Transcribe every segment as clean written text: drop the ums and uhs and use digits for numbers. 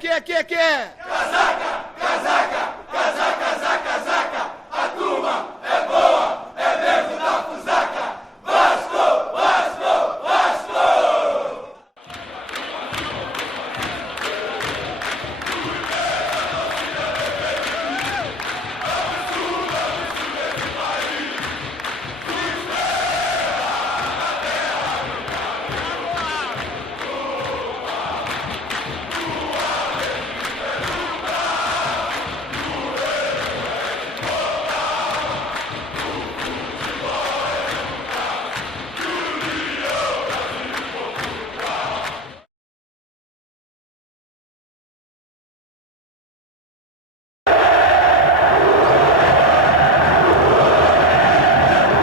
que é? Casaca, casaca, casaca, casaca, casaca. A turma é boa, é mesmo da fusaca. Vasco, Vasco, Vasco!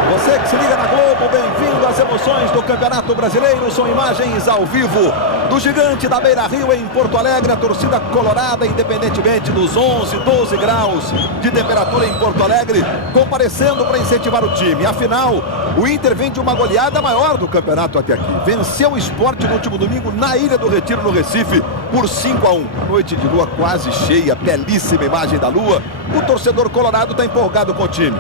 Você que se liga na Globo, bem-vindo às emoções do Campeonato Brasileiro. São imagens ao vivo do Gigante da Beira-Rio em Porto Alegre. A torcida colorada, independentemente dos 11, 12 graus de temperatura em Porto Alegre, comparecendo para incentivar o time. Afinal, o Inter vem de uma goleada maior do campeonato até aqui. Venceu o Sport no último domingo na Ilha do Retiro, no Recife, por 5-1. Noite de lua quase cheia, belíssima imagem da lua. O torcedor colorado está empolgado com o time.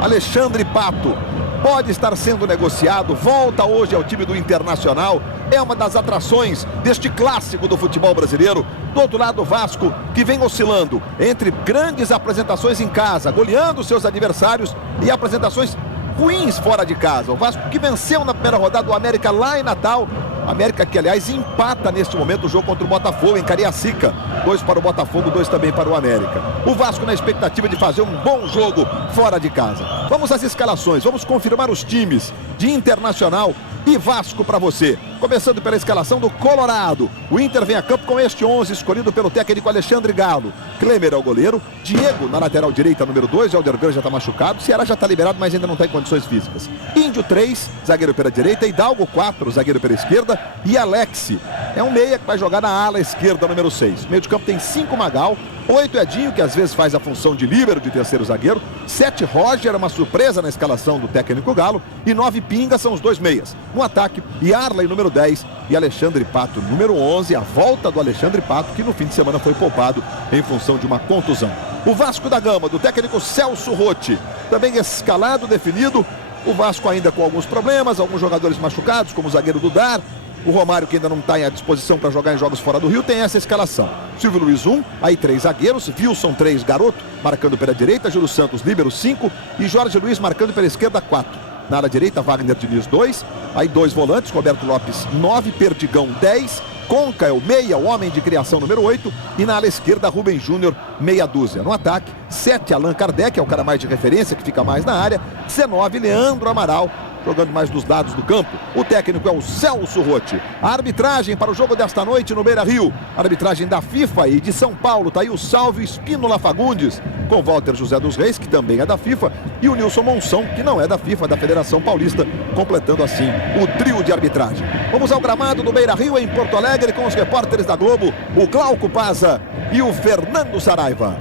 Alexandre Pato pode estar sendo negociado, volta hoje ao time do Internacional, é uma das atrações deste clássico do futebol brasileiro. Do outro lado, o Vasco, que vem oscilando entre grandes apresentações em casa, goleando seus adversários, e apresentações ruins fora de casa. O Vasco que venceu na primeira rodada o América lá em Natal. América que, aliás, empata neste momento o jogo contra o Botafogo em Cariacica. 2 para o Botafogo, 2 também para o América. O Vasco na expectativa de fazer um bom jogo fora de casa. Vamos às escalações, vamos confirmar os times de Internacional e Vasco para você. Começando pela escalação do Colorado. O Inter vem a campo com este 11 escolhido pelo técnico Alexandre Galo. Klemer é o goleiro, Diego na lateral direita, número 2, Aldergan já está machucado, Ceará já está liberado, mas ainda não está em condições físicas. Índio 3, zagueiro pela direita, Hidalgo 4, zagueiro pela esquerda, e Alexi é um meia que vai jogar na ala esquerda, número 6. Meio de campo tem 5 Magal, 8 Edinho, que às vezes faz a função de líbero, de terceiro zagueiro, 7 Roger, uma surpresa na escalação do técnico Galo, e 9 Pinga são os 2 meias. No ataque, Yarley, número 10, e Alexandre Pato, número 11, a volta do Alexandre Pato, que no fim de semana foi poupado em função de uma contusão. O Vasco da Gama, do técnico Celso Rotti, também escalado, definido. O Vasco ainda com alguns problemas, alguns jogadores machucados, como o zagueiro Dudar. O Romário, que ainda não está à disposição para jogar em jogos fora do Rio, tem essa escalação. Silvio Luiz 1, aí 3 zagueiros, Wilson 3, Garoto, marcando pela direita, Júlio Santos, líbero 5 e Jorge Luiz marcando pela esquerda 4. Na área direita, Wagner Diniz 2, aí 2 volantes, Roberto Lopes 9, Perdigão 10, Conca é o meia, o homem de criação número 8, e na ala esquerda, Rubem Júnior, meia dúzia. No ataque, 7, Allan Kardec, é o cara mais de referência, que fica mais na área, 19, Leandro Amaral, jogando mais dos lados do campo. O técnico é o Celso Rotti. A arbitragem para o jogo desta noite no Beira-Rio. Arbitragem da FIFA e de São Paulo. Tá aí o Salvio Espínola Fagundes, com Walter José dos Reis, que também é da FIFA, e o Nilson Monção, que não é da FIFA, é da Federação Paulista, completando assim o trio de arbitragem. Vamos ao gramado do Beira-Rio em Porto Alegre com os repórteres da Globo, o Glauco Paza e o Fernando Saraiva.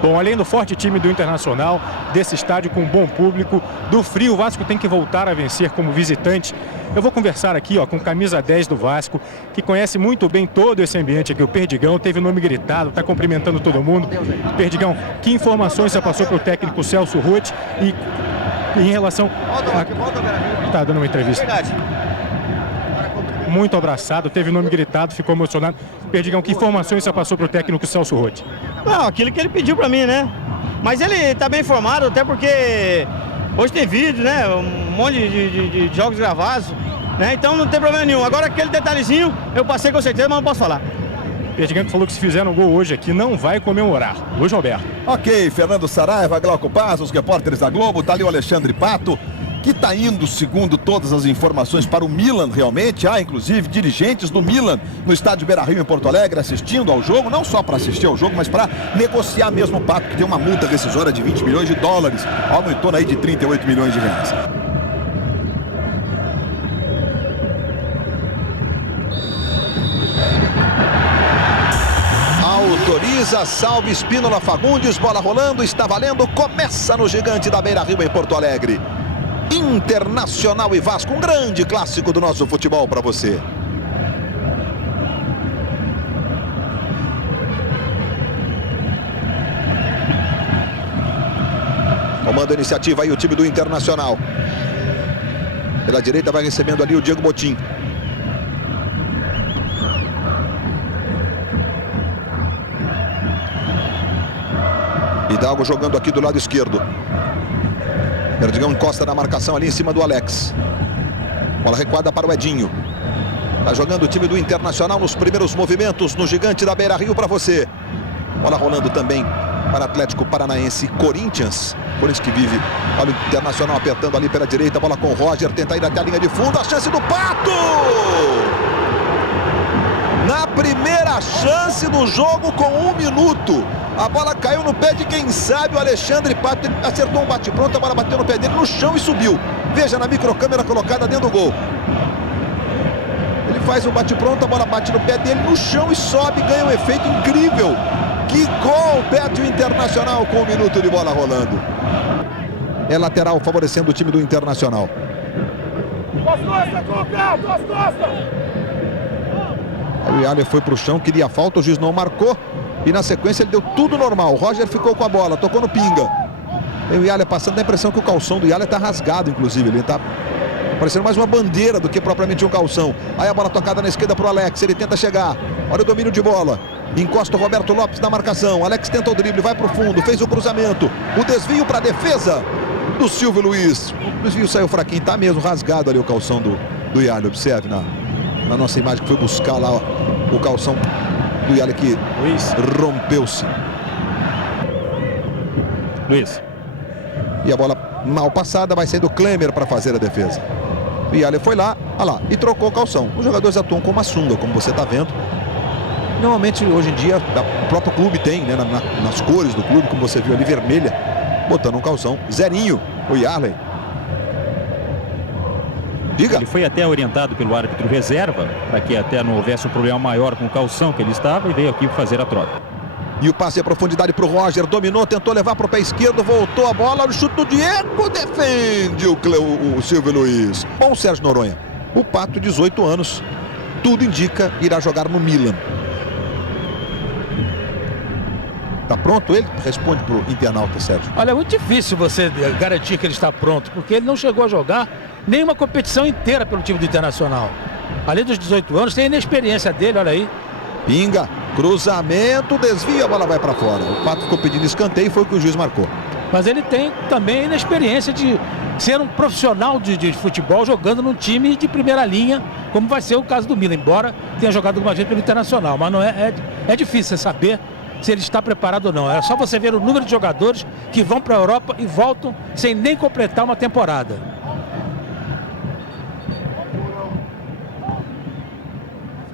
Bom, além do forte time do Internacional, desse estádio com bom público, do frio, o Vasco tem que voltar a vencer como visitante. Eu vou conversar aqui com camisa 10 do Vasco, que conhece muito bem todo esse ambiente aqui. O Perdigão teve o nome gritado, está cumprimentando todo mundo. Perdigão, que informações você passou para o técnico Celso Rotti e em relação a... Está dando uma entrevista. Muito abraçado, teve o nome gritado, ficou emocionado. Perdigão, que informações você passou para o técnico Celso Rotti? Não, aquilo que ele pediu para mim, né? Mas ele está bem informado, até porque hoje tem vídeo, né? Um monte de jogos gravados, né? Então não tem problema nenhum. Agora aquele detalhezinho eu passei com certeza, mas não posso falar. Perdigão que falou que se fizer um gol hoje aqui não vai comemorar. Luiz Roberto. Ok, Fernando Saraiva, Glauco Paz, os repórteres da Globo, tá ali o Alexandre Pato, que está indo, segundo todas as informações, para o Milan realmente. Há, inclusive, dirigentes do Milan no estádio Beira-Rio em Porto Alegre assistindo ao jogo, não só para assistir ao jogo, mas para negociar mesmo o Pato, que tem uma multa rescisória de 20 milhões de dólares, algo em torno aí de 38 milhões de reais. Autoriza, Salve Espínola Fagundes, bola rolando, está valendo, começa no Gigante da Beira-Rio em Porto Alegre. Internacional e Vasco, um grande clássico do nosso futebol para você. tomando a iniciativa aí o time do Internacional. Pela direita vai recebendo ali o Diego Botim. Hidalgo jogando aqui do lado esquerdo. Perdigão encosta na marcação ali em cima do Alex. Bola recuada para o Edinho. Está jogando o time do Internacional nos primeiros movimentos no gigante da Beira-Rio para você. Bola rolando também para Atlético Paranaense e Corinthians. Corinthians que vive. Olha o Internacional apertando ali pela direita. Bola com o Roger. Tenta ir até a linha de fundo. A chance do Pato! Na primeira chance do jogo com 1 minuto. A bola caiu no pé de quem sabe, o Alexandre Pato. Ele acertou um bate-pronto, a bola bateu no pé dele no chão e subiu. Veja na microcâmera colocada dentro do gol. Ele faz um bate-pronto, a bola bate no pé dele no chão e sobe, ganha um efeito incrível. Que gol! Perde o Internacional com 1 minuto de bola rolando. É lateral favorecendo o time do Internacional. Aí o Yalha foi para o chão, queria falta, o juiz não marcou. E na sequência ele deu tudo normal. O Roger ficou com a bola, tocou no pinga. E o Yalha passando, dá a impressão que o calção do Yalha está rasgado, inclusive. Ele está parecendo mais uma bandeira do que propriamente um calção. Aí a bola tocada na esquerda para o Alex, ele tenta chegar. Olha o domínio de bola. Encosta o Roberto Lopes na marcação. Alex tenta o drible, vai para o fundo, fez o cruzamento. O desvio para a defesa do Silvio Luiz. O desvio saiu fraquinho, está mesmo rasgado ali o calção do Yalha. Observe na nossa imagem que foi buscar lá o calção do Yalha que rompeu-se. Luiz. E a bola mal passada vai sair do Klemer para fazer a defesa. O Yalha foi lá, olha lá, e trocou o calção. Os jogadores atuam com uma sunga, como você está vendo. Normalmente, hoje em dia, o próprio clube tem, né, nas cores do clube, como você viu ali, vermelha, botando um calção. Zerinho, o Yarley. Diga. Ele foi até orientado pelo árbitro reserva, para que até não houvesse um problema maior com o calção que ele estava, e veio aqui fazer a troca. E o passe à profundidade para o Roger, dominou, tentou levar para o pé esquerdo, voltou a bola, o chute do Diego, defende o Silvio Luiz. Bom, Sérgio Noronha, o Pato, 18 anos, tudo indica, irá jogar no Milan. Tá pronto ele? Responde para o internauta, Sérgio. Olha, é muito difícil você garantir que ele está pronto, porque ele não chegou a jogar nenhuma competição inteira pelo time do Internacional. Além dos 18 anos, tem a inexperiência dele, olha aí. Pinga, cruzamento, desvia, a bola vai para fora. O Pato ficou pedindo escanteio e foi o que o juiz marcou. Mas ele tem também a inexperiência de ser um profissional de futebol jogando num time de primeira linha, como vai ser o caso do Milan, embora tenha jogado alguma vez pelo Internacional. Mas não é difícil saber se ele está preparado ou não. É só você ver o número de jogadores que vão para a Europa e voltam sem nem completar uma temporada.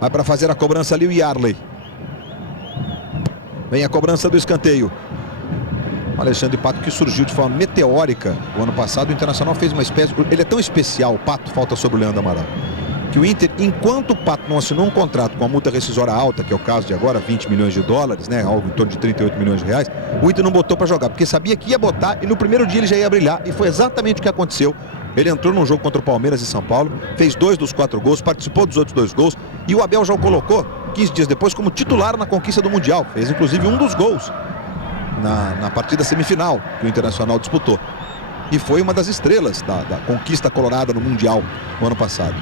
Vai para fazer a cobrança ali o Yarley. Vem a cobrança do escanteio. O Alexandre Pato, que surgiu de forma meteórica o ano passado. O Internacional fez uma espécie... Ele é tão especial, o Pato, falta sobre o Leandro Amaral, que o Inter, enquanto o Pato não assinou um contrato com a multa rescisória alta, que é o caso de agora, 20 milhões de dólares, né, algo em torno de 38 milhões de reais, o Inter não botou para jogar, porque sabia que ia botar e no primeiro dia ele já ia brilhar, e foi exatamente o que aconteceu. Ele entrou num jogo contra o Palmeiras em São Paulo, fez 2 dos 4 gols, participou dos outros 2 gols, e o Abel já o colocou 15 dias depois como titular na conquista do Mundial. Fez inclusive um dos gols na partida semifinal que o Internacional disputou. E foi uma das estrelas da conquista colorada no Mundial no ano passado.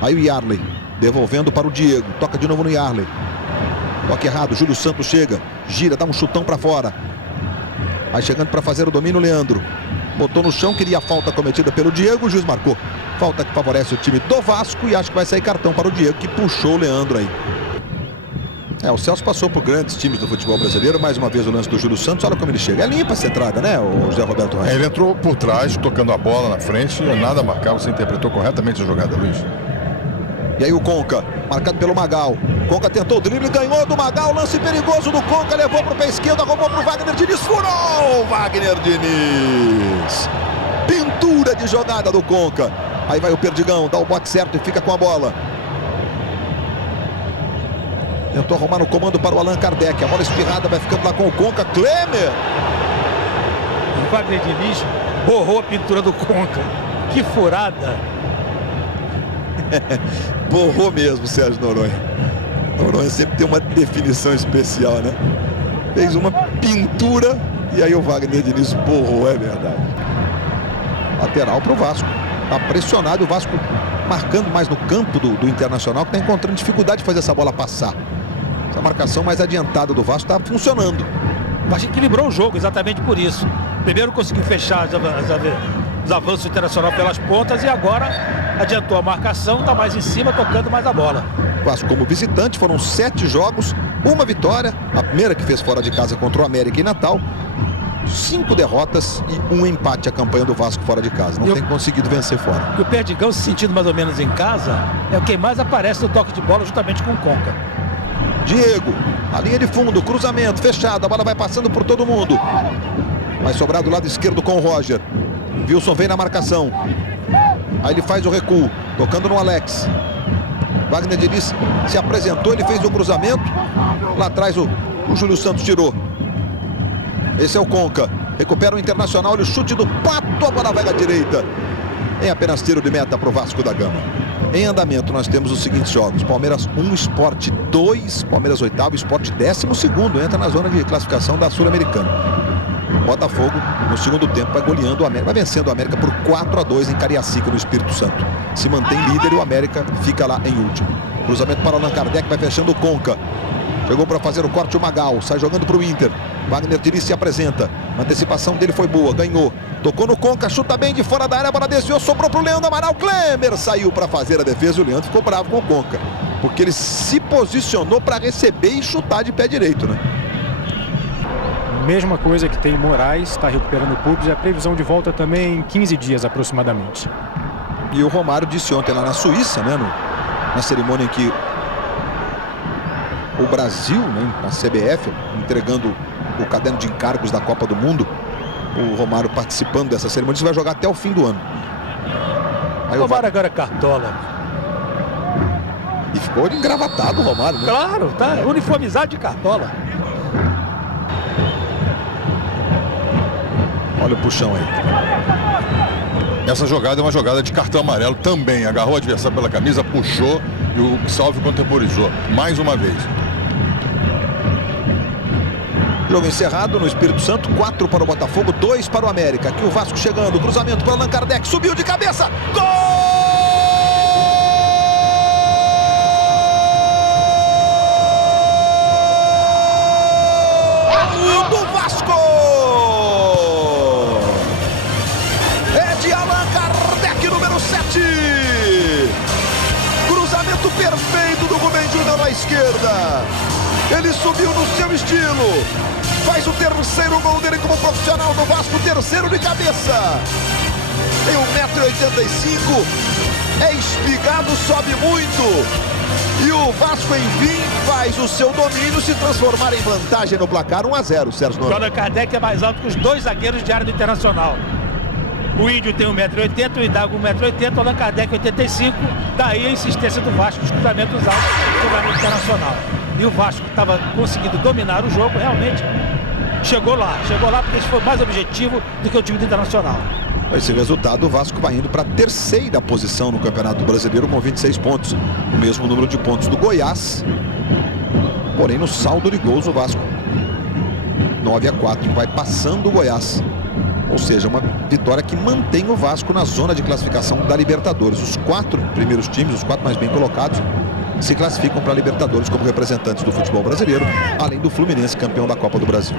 Aí o Yarley devolvendo para o Diego, toca de novo no Yarley. Toque errado, Júlio Santos chega, gira, dá um chutão para fora. Vai chegando para fazer o domínio o Leandro. Botou no chão, queria a falta cometida pelo Diego, o juiz marcou. Falta que favorece o time do Vasco e acho que vai sair cartão para o Diego, que puxou o Leandro aí. O Celso passou por grandes times do futebol brasileiro, mais uma vez o lance do Júlio Santos, olha como ele chega. É limpa essa entrada, né, o José Roberto Reis? Ele entrou por trás, tocando a bola na frente, nada a marcar, você interpretou corretamente a jogada, Luiz. E aí o Conca, marcado pelo Magal. Conca tentou o drible, ganhou do Magal, lance perigoso do Conca, levou para o pé esquerdo, arrumou para o Wagner Diniz, furou o Wagner Diniz. Pintura de jogada do Conca. Aí vai o Perdigão, dá o bote certo e fica com a bola. Tentou arrumar no comando para o Allan Kardec, a bola espirrada vai ficando lá com o Conca, Klemer. O Wagner Diniz borrou a pintura do Conca. Que furada. Borrou mesmo, Sérgio Noronha. Noronha sempre tem uma definição especial, né? Fez uma pintura E aí o Wagner Diniz borrou, é verdade. Lateral para o Vasco. Está pressionado, o Vasco marcando mais no campo do Internacional, que está encontrando dificuldade de fazer essa bola passar. Essa marcação mais adiantada do Vasco está funcionando. O Vasco equilibrou o jogo exatamente por isso. Primeiro conseguiu fechar os avanços do Internacional pelas pontas e agora adiantou a marcação, está mais em cima, tocando mais a bola. Vasco como visitante, foram 7 jogos, 1 vitória, a primeira que fez fora de casa contra o América em Natal, 5 derrotas e 1 empate a campanha do Vasco fora de casa. Não tem conseguido vencer fora. E o Perdigão, se sentindo mais ou menos em casa, é o que mais aparece no toque de bola juntamente com o Conca. Diego, a linha de fundo, cruzamento, fechado, a bola vai passando por todo mundo. Vai sobrar do lado esquerdo com o Roger. Wilson vem na marcação. Aí ele faz o recuo, tocando no Alex. Wagner Diniz se apresentou, ele fez o cruzamento. Lá atrás o Júlio Santos tirou. Esse é o Conca. Recupera o Internacional, olha o chute do Pato, a bola vai na direita. Em apenas tiro de meta para o Vasco da Gama. Em andamento nós temos os seguintes jogos. Palmeiras 1, Sport 2, Palmeiras 8º, Sport 12º, entra na zona de classificação da Sul-Americana. Botafogo no segundo tempo vai goleando o América, vai vencendo o América por 4-2 em Cariacica, no Espírito Santo. Se mantém líder e o América fica lá em último. Cruzamento para o Allan Kardec, vai fechando o Conca. Chegou para fazer o corte o Magal, sai jogando para o Inter. Wagner Diniz se apresenta. A antecipação dele foi boa, ganhou. Tocou no Conca, chuta bem de fora da área, a bola desviou, sobrou para o Leandro Amaral. Klemer saiu para fazer a defesa e o Leandro ficou bravo com o Conca. Porque ele se posicionou para receber e chutar de pé direito, né? Mesma coisa que tem Moraes, está recuperando o pubis, e a previsão de volta também em 15 dias aproximadamente. E o Romário disse ontem lá na Suíça, né, na cerimônia em que o Brasil, né, a CBF, entregando o caderno de encargos da Copa do Mundo, o Romário participando dessa cerimônia, disse que vai jogar até o fim do ano. Aí o Romário agora é cartola. E ficou engravatado o Romário, né? Claro, tá uniformizado de cartola. Olha o puxão aí. Essa jogada é uma jogada de cartão amarelo também. Agarrou o adversário pela camisa, puxou e o Salvio contemporizou. Mais uma vez. Jogo encerrado no Espírito Santo. 4 para o Botafogo, 2 para o América. Aqui o Vasco chegando. Cruzamento para Allan Kardec. Subiu de cabeça. Gol! Do Vasco! Número 7. Cruzamento perfeito do Rubem Júnior na esquerda. Ele subiu no seu estilo. Faz o terceiro gol dele como profissional do Vasco. Terceiro de cabeça. Tem 1,85 m. É espigado, sobe muito. E o Vasco, enfim, faz o seu domínio se transformar em vantagem no placar 1-0, Sérgio Noronha. O Allan Kardec é mais alto que os 2 zagueiros de área do Internacional. O Índio tem 1,80 m, o Hidalgo 1,80 m, o Allan Kardec 1,85 m. Daí a insistência do Vasco, os cruzamentos altos do jogador Internacional. E o Vasco estava conseguindo dominar o jogo, realmente chegou lá porque isso foi mais objetivo do que o time do Internacional. Esse resultado, o Vasco vai indo para a 3ª posição no Campeonato Brasileiro com 26 pontos. O mesmo número de pontos do Goiás. Porém, no saldo de gols, o Vasco 9-4, vai passando o Goiás. Ou seja, uma vitória que mantém o Vasco na zona de classificação da Libertadores. Os 4 primeiros times, os 4 mais bem colocados, se classificam para a Libertadores como representantes do futebol brasileiro, além do Fluminense, campeão da Copa do Brasil.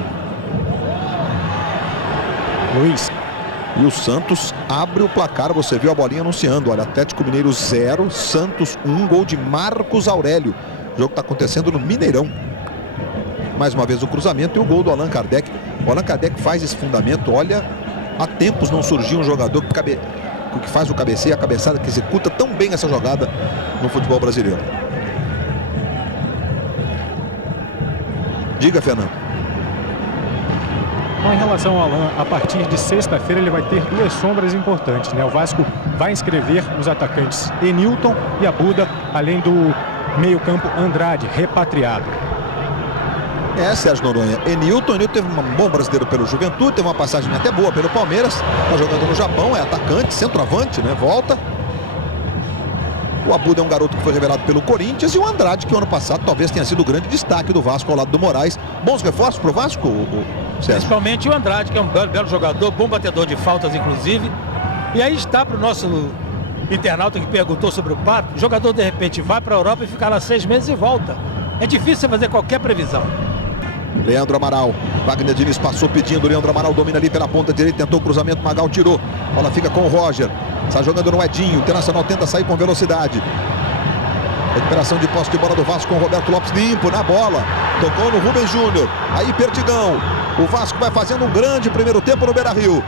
Luiz. E o Santos abre o placar, você viu a bolinha anunciando, olha, Atlético Mineiro 0, Santos 1, gol de Marcos Aurélio. O jogo está acontecendo no Mineirão. Mais uma vez o cruzamento e o gol do Allan Kardec. O Allan Kardec faz esse fundamento, olha, há tempos não surgiu um jogador que faz o cabeceio, a cabeçada, que executa tão bem essa jogada no futebol brasileiro. Diga, Fernando. Bom, em relação ao Allan, a partir de sexta-feira ele vai ter 2 sombras importantes, né? O Vasco vai inscrever os atacantes Enilton e Abuda, além do meio-campo Andrade, repatriado. Sérgio Noronha. Enilton teve um bom brasileiro pelo Juventude, teve uma passagem até boa pelo Palmeiras, está jogando no Japão, é atacante, centroavante, né? Volta. O Abuda é um garoto que foi revelado pelo Corinthians, e o Andrade, que o ano passado talvez tenha sido o grande destaque do Vasco ao lado do Moraes. Bons reforços para o Vasco, Principalmente o Andrade, que é um belo jogador, bom batedor de faltas, inclusive. E aí está para o nosso internauta que perguntou sobre o Pato, o jogador de repente vai para a Europa e fica lá 6 meses e volta. É difícil você fazer qualquer previsão. Leandro Amaral, Wagner Diniz passou pedindo, Leandro Amaral domina ali pela ponta direita, tentou o cruzamento, Magal tirou, bola fica com o Roger, está jogando no Edinho, o Internacional tenta sair com velocidade. Recuperação de posse de bola do Vasco com o Roberto Lopes limpo na bola, tocou no Rubens Júnior, aí Perdigão, o Vasco vai fazendo um grande primeiro tempo no Beira-Rio.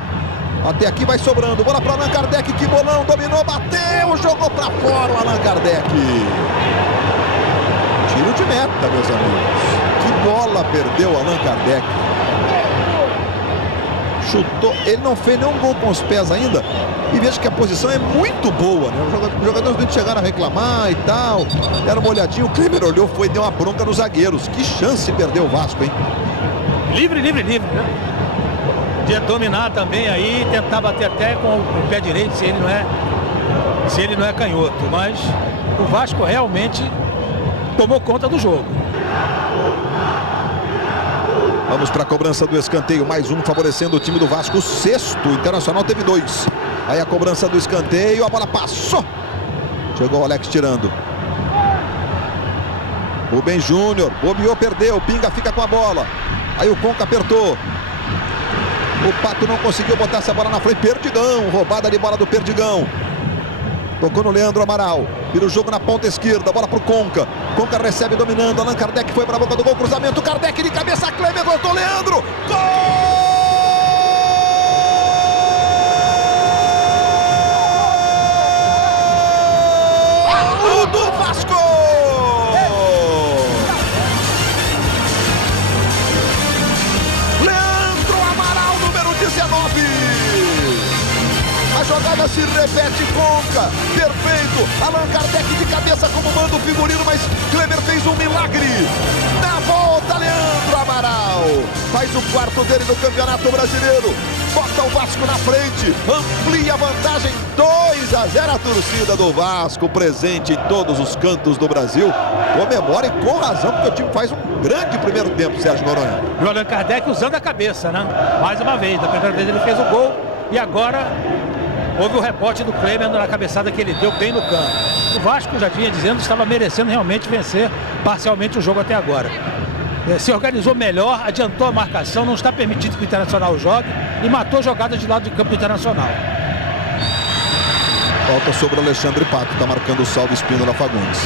Até aqui vai sobrando, bola para Allan Kardec, que bolão, dominou, bateu, jogou para fora o Allan Kardec. Tiro de meta, meus amigos. Que bola perdeu o Allan Kardec. Chutou, ele não fez nenhum gol com os pés ainda. E veja que a posição é muito boa, né? Os jogadores não chegaram a reclamar e tal. Era uma olhadinha, o Klemer olhou, foi e deu uma bronca nos zagueiros. Que chance perdeu o Vasco, hein? Livre, né? Podia dominar também aí, tentar bater até com o pé direito, se ele não é canhoto. Mas o Vasco realmente tomou conta do jogo. Vamos para a cobrança do escanteio, mais um favorecendo o time do Vasco, o sexto, o Internacional teve 2. Aí a cobrança do escanteio, a bola passou. Chegou o Alex tirando. Rubens Júnior, bobeou, perdeu, Pinga fica com a bola. Aí o Conca apertou. O Pato não conseguiu botar essa bola na frente, Perdigão, roubada de bola do Perdigão. Tocou no Leandro Amaral, vira o jogo na ponta esquerda, bola pro Conca. Conca recebe dominando, Allan Kardec foi para a boca do gol, cruzamento, Kardec de cabeça, Kleber voltou, Leandro, gol! Do Vasco! Leandro Amaral, número 19. A jogada se repete, Conca, perfeito, Allan Kardec de cabeça como manda o figurino, mas Kleber fez um milagre. Na volta, Leandro Amaral faz o quarto dele no Campeonato Brasileiro, bota o Vasco na frente, amplia a vantagem, 2-0, a torcida do Vasco presente em todos os cantos do Brasil, comemora e com razão, porque o time faz um grande primeiro tempo, Sérgio Noronha. E o Allan Kardec usando a cabeça, né? Mais uma vez, da primeira vez ele fez o gol e agora houve o rebote do Kleber na cabeçada que ele deu bem no campo. O Vasco, já vinha dizendo, estava merecendo realmente vencer parcialmente o jogo até agora. Se organizou melhor, adiantou a marcação, não está permitido que o Internacional jogue e matou jogadas de lado de campo do Internacional. Falta sobre o Alexandre Pato, está marcando o Salvo Espínola Fagundes.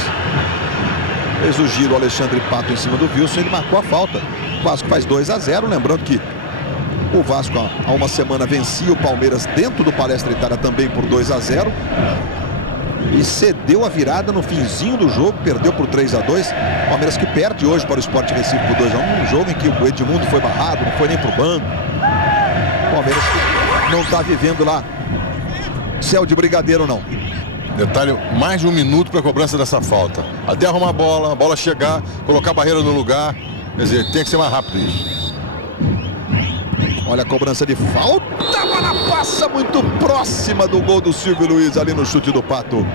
Fez o giro o Alexandre Pato em cima do Wilson, ele marcou a falta. O Vasco faz 2-0, lembrando que o Vasco há uma semana vencia o Palmeiras dentro do Palestra Itália também por 2-0. E cedeu a virada no finzinho do jogo, perdeu por 3-2. Palmeiras que perde hoje para o Sport Recife por 2-1. Um jogo em que o Edmundo foi barrado, não foi nem pro banco. Palmeiras que não está vivendo lá céu de brigadeiro, não. Detalhe, mais de 1 minuto para a cobrança dessa falta. Até arrumar a bola chegar, colocar a barreira no lugar. Quer dizer, tem que ser mais rápido isso. Olha a cobrança de falta, a bola passa muito próxima do gol do Silvio Luiz ali no chute do Pato.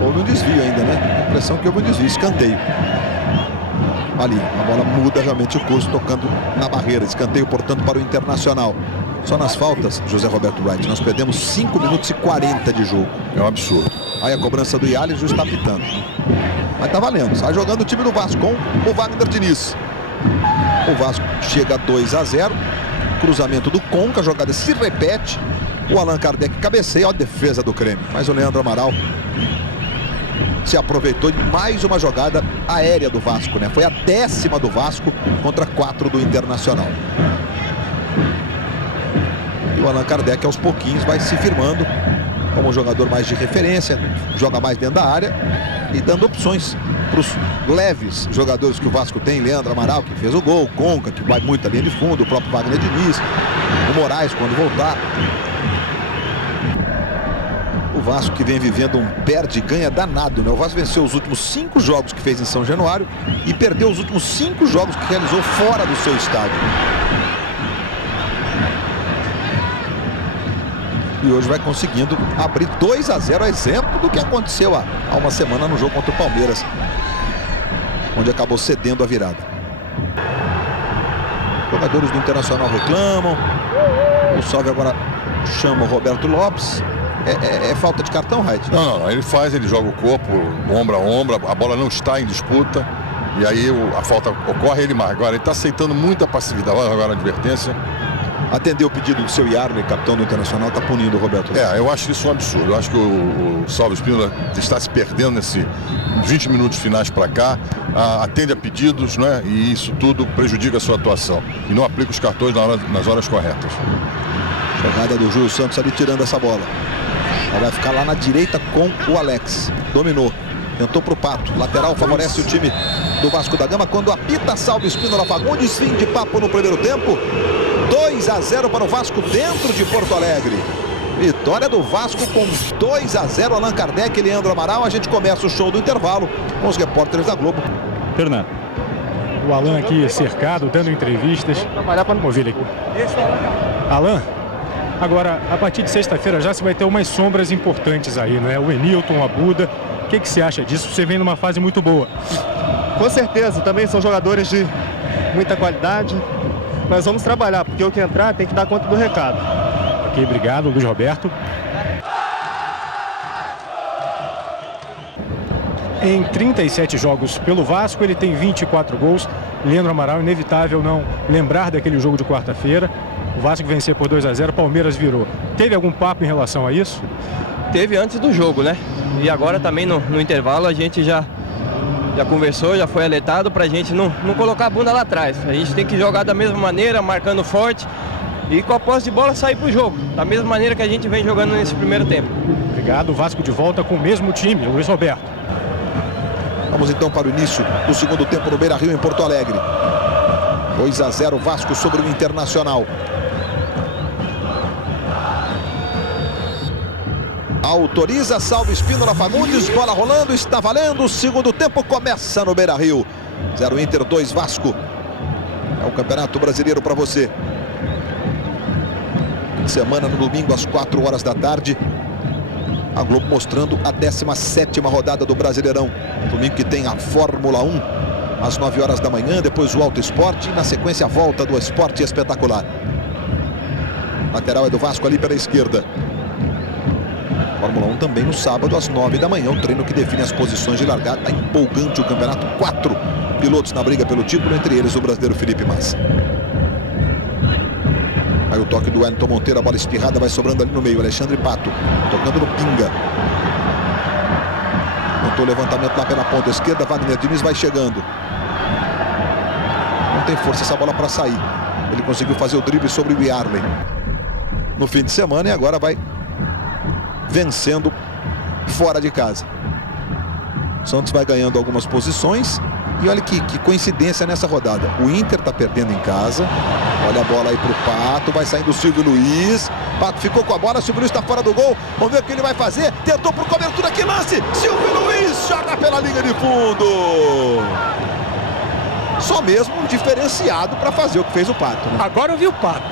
Houve um desvio ainda, né? A impressão que houve um desvio, escanteio. Ali, a bola muda realmente o curso, tocando na barreira. Escanteio, portanto, para o Internacional. Só nas faltas, José Roberto Wright, nós perdemos 5 minutos e 40 de jogo. É um absurdo. Aí a cobrança do Yales já está apitando. Mas tá valendo, sai jogando o time do Vasco com o Wagner Diniz. O Vasco chega a 2-0. Cruzamento do Conca, a jogada se repete. O Allan Kardec cabeceia, ó, a defesa do Creme. Mas o Leandro Amaral se aproveitou de mais uma jogada aérea do Vasco, né? Foi a 10ª do Vasco contra 4 do Internacional. E o Allan Kardec aos pouquinhos vai se firmando como um jogador mais de referência, joga mais dentro da área e dando opções para os leves jogadores que o Vasco tem. Leandro Amaral, que fez o gol, Conca, que vai muito à linha de fundo, o próprio Wagner Diniz, o Moraes quando voltar. O Vasco que vem vivendo um perde e ganha danado, né? O Vasco venceu os últimos 5 jogos que fez em São Januário e perdeu os últimos 5 jogos que realizou fora do seu estádio. E hoje vai conseguindo abrir 2-0, exemplo do que aconteceu há uma semana no jogo contra o Palmeiras, onde acabou cedendo a virada. Jogadores do Internacional reclamam. O Salve agora chama o Roberto Lopes. É falta de cartão, Raid? Não. Ele joga o corpo, ombro a ombro, a bola não está em disputa. E aí a falta ocorre, ele marca. Agora ele está aceitando muita passividade. Agora a advertência. Atendeu o pedido do seu Yarley, capitão do Internacional, está punindo o Roberto Lopes. Eu acho isso um absurdo. Eu acho que o Salvo Espínola está se perdendo nesses 20 minutos finais para cá. Atende a pedidos, né? E isso tudo prejudica a sua atuação. E não aplica os cartões nas horas corretas. Jogada do Júlio Santos ali tirando essa bola. Ela vai ficar lá na direita com o Alex. Dominou. Tentou para o Pato. Lateral favorece o time do Vasco da Gama. Quando apita Salvo Espínola Fagundes. Fim de papo no primeiro tempo. 2-0 para o Vasco dentro de Porto Alegre. Vitória do Vasco com 2-0. Allan Kardec e Leandro Amaral. A gente começa o show do intervalo com os repórteres da Globo. Fernando. O Allan aqui cercado, dando entrevistas. Vamos ouvir ele aqui. Allan, agora, a partir de sexta-feira já se vai ter umas sombras importantes aí, não é? O Enilton, a Buda. O que você acha disso? Você vem numa fase muito boa. Com certeza, também são jogadores de muita qualidade. Nós vamos trabalhar, porque o que entrar tem que dar conta do recado. Ok, obrigado, Luiz Roberto. Em 37 jogos pelo Vasco, ele tem 24 gols. Leandro Amaral, inevitável não lembrar daquele jogo de quarta-feira. O Vasco venceu por 2-0, Palmeiras virou. Teve algum papo em relação a isso? Teve antes do jogo, né? E agora também no intervalo a gente já conversou, já foi alertado pra gente não colocar a bunda lá atrás. A gente tem que jogar da mesma maneira, marcando forte e com a posse de bola sair pro jogo. Da mesma maneira que a gente vem jogando nesse primeiro tempo. Obrigado, o Vasco de volta com o mesmo time, Luiz Roberto. Vamos então para o início do segundo tempo no Beira-Rio, em Porto Alegre. 2-0 Vasco sobre o Internacional. Autoriza Salvo Espínola Fagundes, bola rolando, está valendo. O segundo tempo começa no Beira-Rio. 0 Inter, 2 Vasco. É o Campeonato Brasileiro para você. Semana no domingo às 4 horas da tarde. A Globo mostrando a 17ª rodada do Brasileirão. Domingo que tem a Fórmula 1 às 9 horas da manhã, depois o Auto Esporte e na sequência a volta do Esporte Espetacular. Lateral é do Vasco ali pela esquerda. Fórmula 1 também no sábado às 9 da manhã, o treino que define as posições de largada. Está empolgante o campeonato, 4 pilotos na briga pelo título, entre eles o brasileiro Felipe Massa. Aí o toque do Wellington Monteiro, a bola espirrada vai sobrando ali no meio, Alexandre Pato tocando no pinga. Montou o levantamento lá pela ponta esquerda, Wagner Diniz vai chegando. Não tem força essa bola para sair. Ele conseguiu fazer o drible sobre o Yarley no fim de semana e agora vai vencendo fora de casa. O Santos vai ganhando algumas posições. E olha que coincidência nessa rodada. O Inter está perdendo em casa. Olha a bola aí pro Pato. Vai saindo o Silvio Luiz. Pato ficou com a bola. Silvio Luiz está fora do gol. Vamos ver o que ele vai fazer. Tentou por cobertura. Que lance! Silvio Luiz joga pela linha de fundo. Só mesmo um diferenciado para fazer o que fez o Pato, né? Agora eu vi o Pato.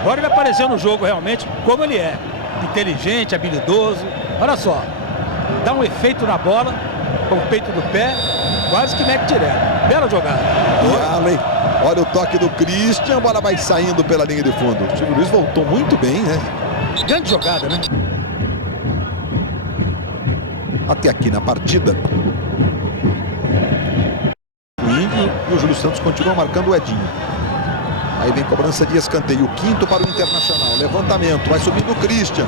Agora ele apareceu no jogo realmente como ele é. Inteligente, habilidoso. Olha só. Dá um efeito na bola com o peito do pé. Quase que mete direto. Bela jogada. Olha o toque do Christian. A bola vai saindo pela linha de fundo. O Silvio Luiz voltou muito bem, né? Grande jogada, né? Até aqui na partida. O Índio e o Júlio Santos continuam marcando o Edinho. Aí vem cobrança de escanteio. O quinto para o Internacional. Levantamento. Vai subindo o Christian.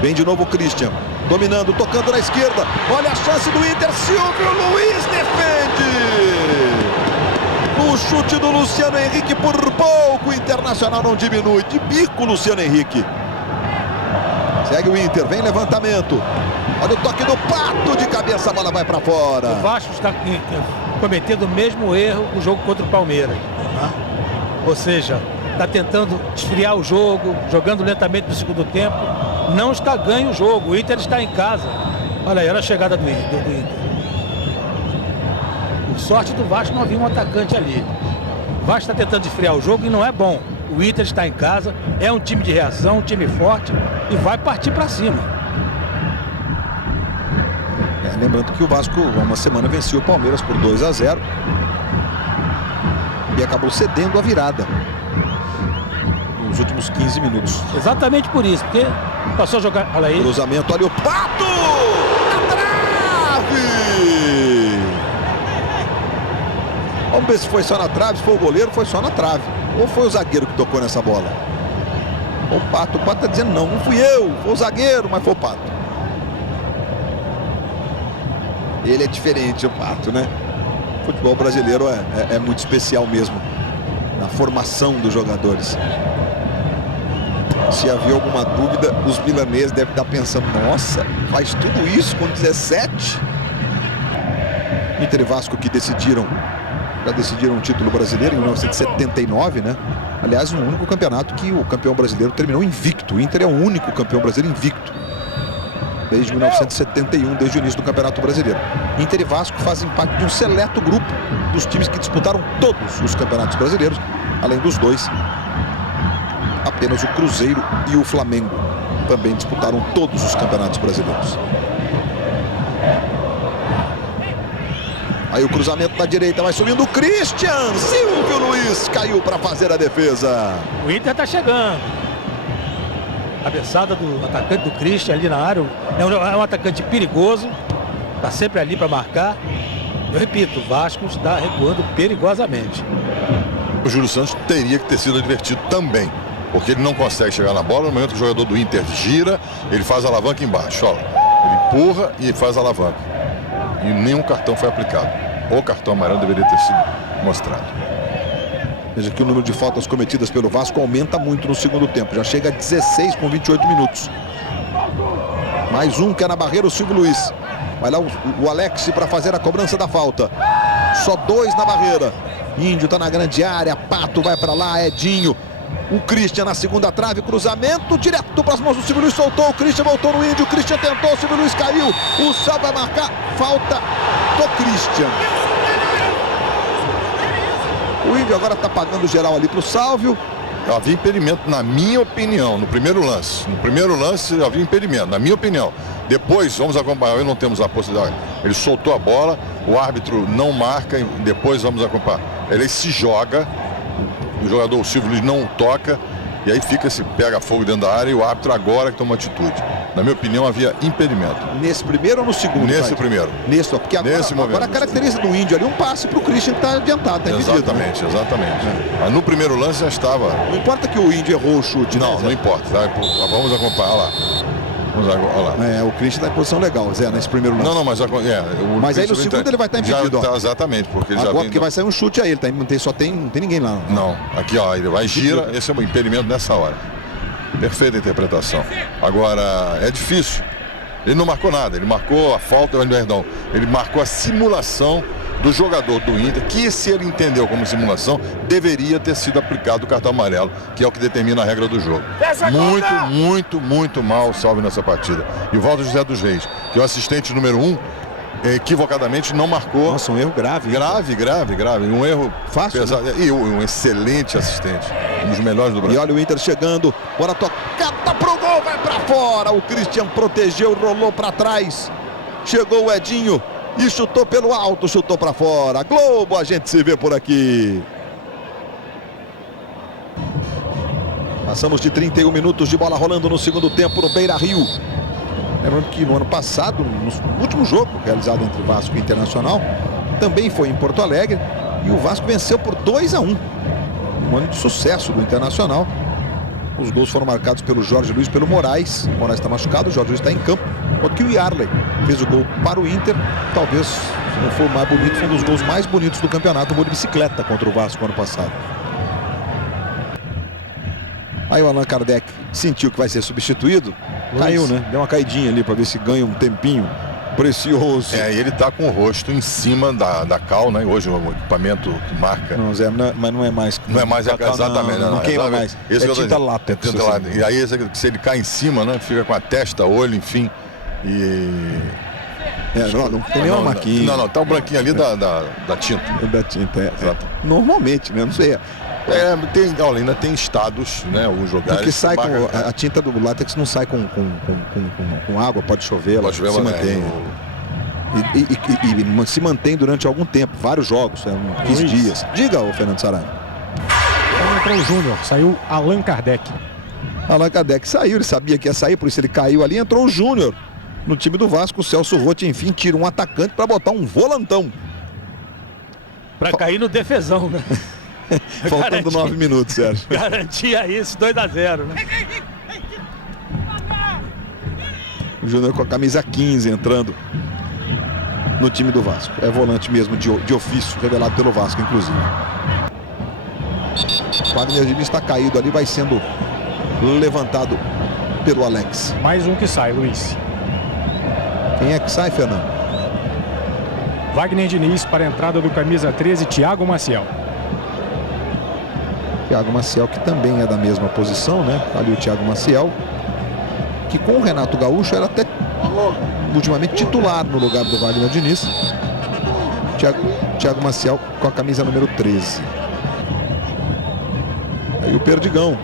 Vem de novo o Christian. Dominando, tocando na esquerda. Olha a chance do Inter. Silvio Luiz defende. O chute do Luciano Henrique por pouco. O Internacional não diminui. De bico, Luciano Henrique. Segue o Inter. Vem levantamento. Olha o toque do Pato. De cabeça a bola vai para fora. O Vasco está cometendo o mesmo erro do jogo contra o Palmeiras. Ou seja, está tentando esfriar o jogo, jogando lentamente no segundo tempo. Não está ganho o jogo. O Inter está em casa. Olha aí, olha a chegada do Inter. Por sorte do Vasco, não havia um atacante ali. O Vasco está tentando esfriar o jogo e não é bom. O Inter está em casa, é um time de reação, um time forte e vai partir para cima. Lembrando que o Vasco, há uma semana, venceu o Palmeiras por 2-0 e acabou cedendo a virada nos últimos 15 minutos. Exatamente por isso, porque passou a jogar. Olha aí. Cruzamento, olha o Pato! Na trave! Vamos ver se foi só na trave, se foi o goleiro, foi só na trave. Ou foi o zagueiro que tocou nessa bola? O Pato tá dizendo não fui eu, foi o zagueiro, mas foi o Pato. Ele é diferente, o Pato, né? O futebol brasileiro é muito especial mesmo na formação dos jogadores. Se havia alguma dúvida, os milaneses devem estar pensando, nossa, faz tudo isso com 17? Inter e Vasco que já decidiram o título brasileiro em 1979, né? Aliás, o único campeonato que o campeão brasileiro terminou invicto. O Inter é o único campeão brasileiro invicto desde 1971, desde o início do Campeonato Brasileiro. Inter e Vasco fazem parte de um seleto grupo dos times que disputaram todos os campeonatos brasileiros, além dos dois. Apenas o Cruzeiro e o Flamengo também disputaram todos os campeonatos brasileiros. Aí o cruzamento da direita, vai subindo o Christian. Silvio Luiz caiu para fazer a defesa. O Inter está chegando. Cabeçada do atacante do Christian ali na área. É um atacante perigoso. Está sempre ali para marcar. Eu repito, o Vasco está recuando perigosamente. O Júlio Santos teria que ter sido advertido também, porque ele não consegue chegar na bola. No momento que o jogador do Inter gira, ele faz a alavanca embaixo. Ó, ele empurra e faz a alavanca. E nenhum cartão foi aplicado. O cartão amarelo deveria ter sido mostrado. Veja que o número de faltas cometidas pelo Vasco aumenta muito no segundo tempo. Já chega a 16 com 28 minutos. Mais um que é na barreira, o Silvio Luiz. Vai lá o Alex para fazer a cobrança da falta. Só 2 na barreira. Índio está na grande área. Pato vai para lá, Edinho. O Christian na segunda trave, cruzamento direto para as mãos do Silvio Luiz, soltou, o Christian voltou no Índio, o Christian tentou, o Silvio Luiz caiu, o Sal vai marcar, falta do Christian. O Índio agora está pagando geral ali para o Sálvio. Havia impedimento, na minha opinião, no primeiro lance. No primeiro lance havia impedimento, na minha opinião. Depois, vamos acompanhar, não temos a possibilidade. Ele soltou a bola, o árbitro não marca, depois vamos acompanhar. Ele se joga, o jogador, o Silvio Luiz, não toca, e aí pega fogo dentro da área, e o árbitro agora que toma atitude. Na minha opinião, havia impedimento. Nesse primeiro ou no segundo? Nesse primeiro. Nesse, porque agora a característica do Índio ali, um passe para o Christian que está adiantado, está impedido. Exatamente, né? Exatamente. Mas no primeiro lance já estava... Não importa que o Índio errou o chute. Não, né, não importa. Vamos acompanhar, olha lá. O Christian está em posição legal, Zé, nesse primeiro lance. Não, mas aí no segundo ele vai estar impedido. Exatamente, porque ele agora porque vai sair um chute a ele, não tem ninguém lá. Não, aqui ó, ele vai gira, esse é um impedimento nessa hora. Perfeita interpretação. Agora, é difícil. Ele não marcou nada, ele marcou a falta, perdão, ele marcou a simulação do jogador do Inter, que se ele entendeu como simulação, deveria ter sido aplicado o cartão amarelo, que é o que determina a regra do jogo. Muito mal o Salve nessa partida. E o Walter José dos Reis, que é o assistente número 1, equivocadamente não marcou. Nossa, um erro grave. Grave. Um erro fácil, pesado. Né? E um excelente assistente. Um dos melhores do Brasil. E olha o Inter chegando. Bora tocada pro gol, vai pra fora. O Christian protegeu, rolou pra trás. Chegou o Edinho e chutou pelo alto, chutou pra fora. Globo, a gente se vê por aqui. Passamos de 31 minutos de bola rolando no segundo tempo no Beira-Rio. Lembrando que no ano passado, no último jogo realizado entre Vasco e Internacional, também foi em Porto Alegre e o Vasco venceu por 2-1. Um ano de sucesso do Internacional. Os gols foram marcados pelo Jorge Luiz, pelo Moraes. O Moraes está machucado, o Jorge Luiz está em campo. Enquanto que o Yarley fez o gol para o Inter. Talvez, se não for o mais bonito, foi um dos gols mais bonitos do campeonato. Um gol de bicicleta contra o Vasco ano passado. Aí o Allan Kardec sentiu que vai ser substituído. Caiu, né? Deu uma caidinha ali para ver se ganha um tempinho precioso. E ele tá com o rosto em cima da cal, né? Hoje o equipamento que marca. Não, Zé, mas não é mais. Não é mais exatamente. Não queima mais. Esse é tinta látex. E aí, se ele cai em cima, né? Fica com a testa, olho, enfim. Não tem nenhuma marquinha. Não, tá o branquinho ali da tinta. Da tinta, Normalmente, né? Não sei. Ainda tem estados, né? Alguns lugares. Porque sai a tinta do látex não sai com água, pode chover, ela se mantém. E se mantém durante algum tempo, vários jogos, 15 dias. Diga, o Fernando Saraiva. Entrou o Júnior, saiu Allan Kardec. Allan Kardec saiu, ele sabia que ia sair, por isso ele caiu ali, entrou o Júnior. No time do Vasco, o Celso Roth, enfim, tira um atacante para botar um volantão. Para cair no defesão, né? Faltando 9 minutos, Sérgio. Garantia isso, 2-0, né? O Júnior com a camisa 15 entrando no time do Vasco. É volante mesmo de ofício, revelado pelo Vasco, inclusive. O Wagner Diniz está caído ali, vai sendo levantado pelo Alex. Mais um que sai, Luiz. Quem é que sai, Fernando? Wagner Diniz para a entrada do camisa 13, Thiago Maciel. Thiago Maciel, que também é da mesma posição, né? Ali o Thiago Maciel, que com o Renato Gaúcho era até ultimamente titular no lugar do Wagner Diniz. Thiago Maciel com a camisa número 13. Aí o Perdigão.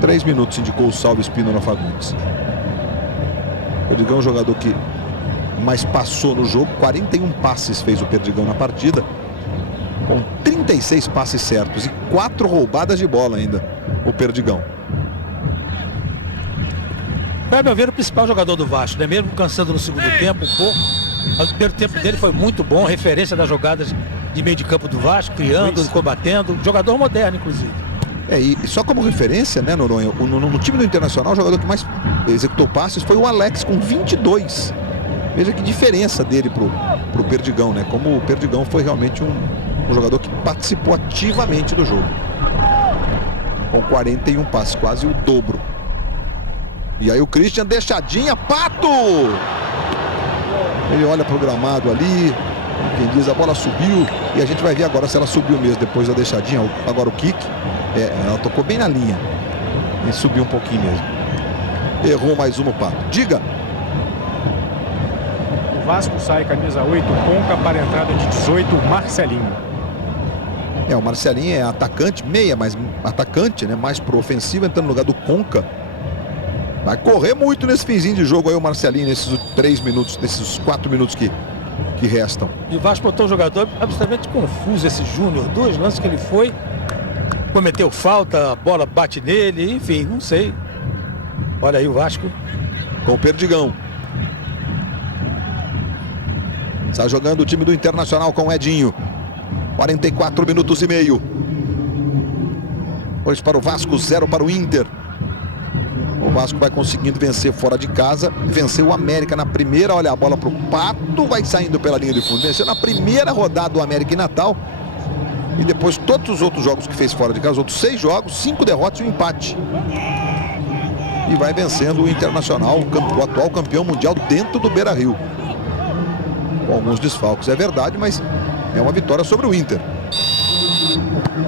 3 minutos indicou o Salvo Espínola Fagundes. Perdigão é um jogador que mais passou no jogo. 41 passes fez o Perdigão na partida, com 36 passes certos e 4 roubadas de bola ainda, o Perdigão. Para meu ver, o principal jogador do Vasco, né? Mesmo cansando no segundo tempo um pouco, mas o primeiro tempo dele foi muito bom, referência das jogadas de meio de campo do Vasco, criando, combatendo, jogador moderno, inclusive. E só como referência, né, Noronha, no time do Internacional, o jogador que mais executou passes foi o Alex, com 22. Veja que diferença dele pro Perdigão, né? Como o Perdigão foi realmente um jogador que participou ativamente do jogo. Com 41 passes, quase o dobro. E aí o Christian, deixadinha, Pato! Ele olha pro gramado ali, quem diz, a bola subiu, e a gente vai ver agora se ela subiu mesmo depois da deixadinha. Agora o kick, ela tocou bem na linha e subiu um pouquinho mesmo. Errou mais uma o Pato. Diga! O Vasco sai camisa 8, Conca para a entrada de 18, Marcelinho. O Marcelinho é atacante, meia, mas atacante, né? Mais pro ofensivo, entrando no lugar do Conca. Vai correr muito nesse finzinho de jogo aí o Marcelinho, nesses 3 minutos, nesses 4 minutos que restam. E o Vasco botou um jogador absolutamente confuso, esse Júnior. 2 lances que ele foi, cometeu falta, a bola bate nele, enfim, não sei. Olha aí o Vasco. Com o Perdigão. Está jogando o time do Internacional com o Edinho. 44 minutos e meio. 2 para o Vasco, 0 para o Inter. O Vasco vai conseguindo vencer fora de casa. Venceu o América na primeira. Olha a bola para o Pato. Vai saindo pela linha de fundo. Venceu na primeira rodada do América em Natal. E depois todos os outros jogos que fez fora de casa. Os outros 6 jogos, 5 derrotas e um empate. E vai vencendo o Internacional, o atual campeão mundial dentro do Beira-Rio. Com alguns desfalques, é verdade, mas é uma vitória sobre o Inter.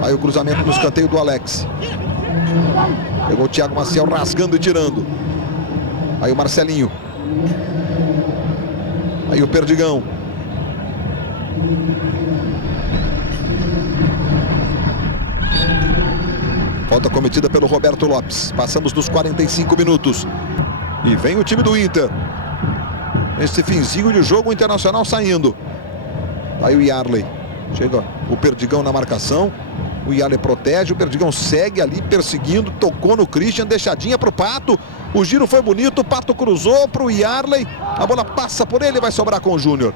Aí o cruzamento no escanteio do Alex. Pegou o Thiago Maciel rasgando e tirando. Aí o Marcelinho. Aí o Perdigão. Falta cometida pelo Roberto Lopes. Passamos dos 45 minutos. E vem o time do Inter. Esse finzinho de jogo, o Internacional saindo. Aí o Yarley. Chega o Perdigão na marcação. O Yarley protege, o Perdigão segue ali perseguindo, tocou no Christian, deixadinha pro Pato. O giro foi bonito, o Pato cruzou pro Yarley. A bola passa por ele, vai sobrar com o Júnior.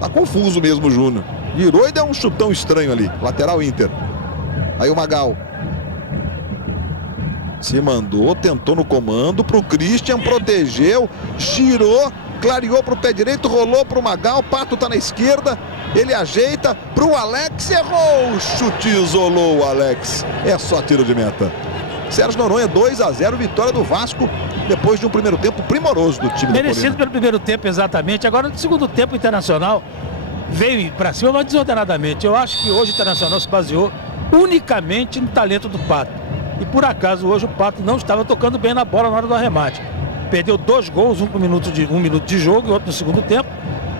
Tá confuso mesmo o Júnior. Virou e deu um chutão estranho ali. Lateral Inter. Aí o Magal. Se mandou, tentou no comando pro Christian, protegeu, girou, clareou pro pé direito, rolou pro Magal, Pato tá na esquerda, ele ajeita pro Alex, errou, chute isolou o Alex, é só tiro de meta. Sérgio Noronha, 2-0, vitória do Vasco, depois de um primeiro tempo primoroso do time do merecido pelo primeiro tempo, exatamente. Agora no segundo tempo, o Internacional veio para cima, mas desordenadamente. Eu acho que hoje o Internacional se baseou unicamente no talento do Pato. E por acaso hoje o Pato não estava tocando bem na bola na hora do arremate. Perdeu 2 gols, um minuto de jogo e outro no segundo tempo,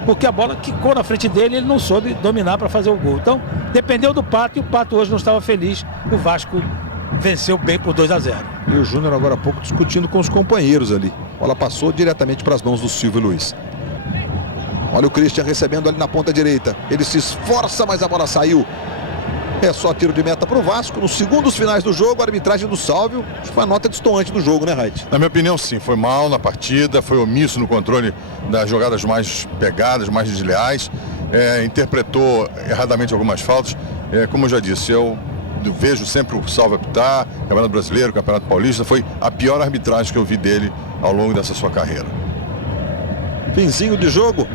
porque a bola quicou na frente dele e ele não soube dominar para fazer o gol. Então, dependeu do Pato e o Pato hoje não estava feliz. O Vasco venceu bem por 2-0. E o Júnior agora há pouco discutindo com os companheiros ali. A bola passou diretamente para as mãos do Silvio Luiz. Olha o Christian recebendo ali na ponta direita. Ele se esforça, mas a bola saiu. É só tiro de meta para o Vasco. Nos segundos finais do jogo, a arbitragem do Sálvio foi a nota destoante do jogo, né, Raid? Na minha opinião, sim. Foi mal na partida, foi omisso no controle das jogadas mais pegadas, mais desleais. Interpretou erradamente algumas faltas. Como eu já disse, eu vejo sempre o Sálvio apitar, Campeonato Brasileiro, Campeonato Paulista. Foi a pior arbitragem que eu vi dele ao longo dessa sua carreira. Finzinho de jogo.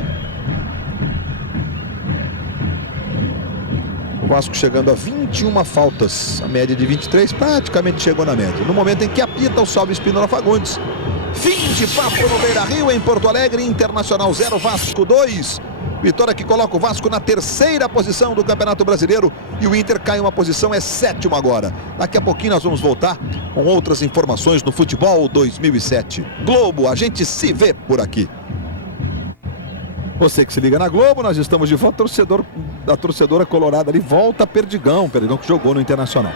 O Vasco chegando a 21 faltas, a média de 23, praticamente chegou na média. No momento em que apita o Sálvio Spínola Fagundes. Fim de papo no Beira-Rio, em Porto Alegre, Internacional 0, Vasco 2. Vitória que coloca o Vasco na terceira posição do Campeonato Brasileiro e o Inter cai uma posição, é sétimo agora. Daqui a pouquinho nós vamos voltar com outras informações no Futebol 2007. Globo, a gente se vê por aqui. Você que se liga na Globo, nós estamos de volta. A torcedora colorada ali volta Perdigão que jogou no Internacional.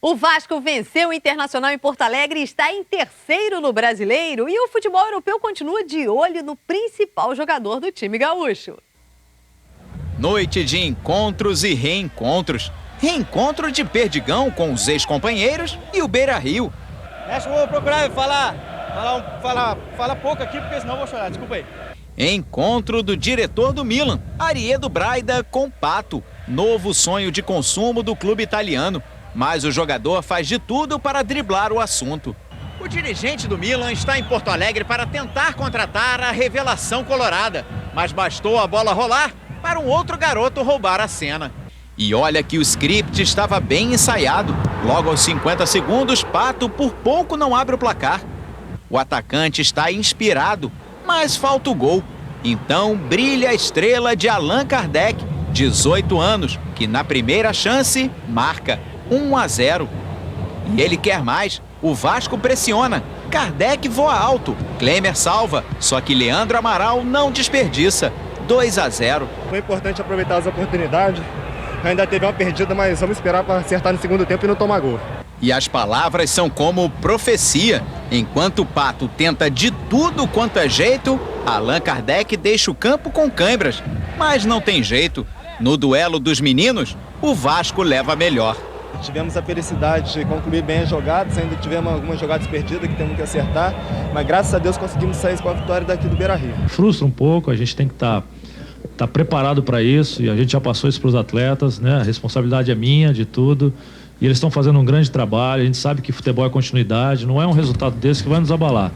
O Vasco venceu o Internacional em Porto Alegre e está em terceiro no Brasileiro. E o futebol europeu continua de olho no principal jogador do time gaúcho. Noite de encontros e reencontros. Reencontro de Perdigão com os ex-companheiros e o Beira-Rio. Acho que eu vou procurar falar pouco aqui, porque senão eu vou chorar. Desculpa aí. Encontro do diretor do Milan, Ariedo Braida, com Pato. Novo sonho de consumo do clube italiano. Mas o jogador faz de tudo para driblar o assunto. O dirigente do Milan está em Porto Alegre para tentar contratar a revelação colorada. Mas bastou a bola rolar para um outro garoto roubar a cena. E olha que o script estava bem ensaiado. Logo aos 50 segundos, Pato por pouco não abre o placar. O atacante está inspirado, mas falta o gol. Então brilha a estrela de Allan Kardec, 18 anos, que na primeira chance marca 1-0. E ele quer mais. O Vasco pressiona. Kardec voa alto. Klemer salva. Só que Leandro Amaral não desperdiça. 2-0. Foi importante aproveitar as oportunidades. Ainda teve uma perdida, mas vamos esperar para acertar no segundo tempo e não tomar gol. E as palavras são como profecia. Enquanto o Pato tenta de tudo quanto é jeito, Allan Kardec deixa o campo com câimbras. Mas não tem jeito. No duelo dos meninos, o Vasco leva melhor. Tivemos a felicidade de concluir bem as jogadas, ainda tivemos algumas jogadas perdidas que temos que acertar, mas graças a Deus conseguimos sair com a vitória daqui do Beira-Rio. Frustra um pouco, a gente tem que estar preparado para isso e a gente já passou isso para os atletas, né? A responsabilidade é minha, de tudo, e eles estão fazendo um grande trabalho. A gente sabe que futebol é continuidade, não é um resultado desse que vai nos abalar.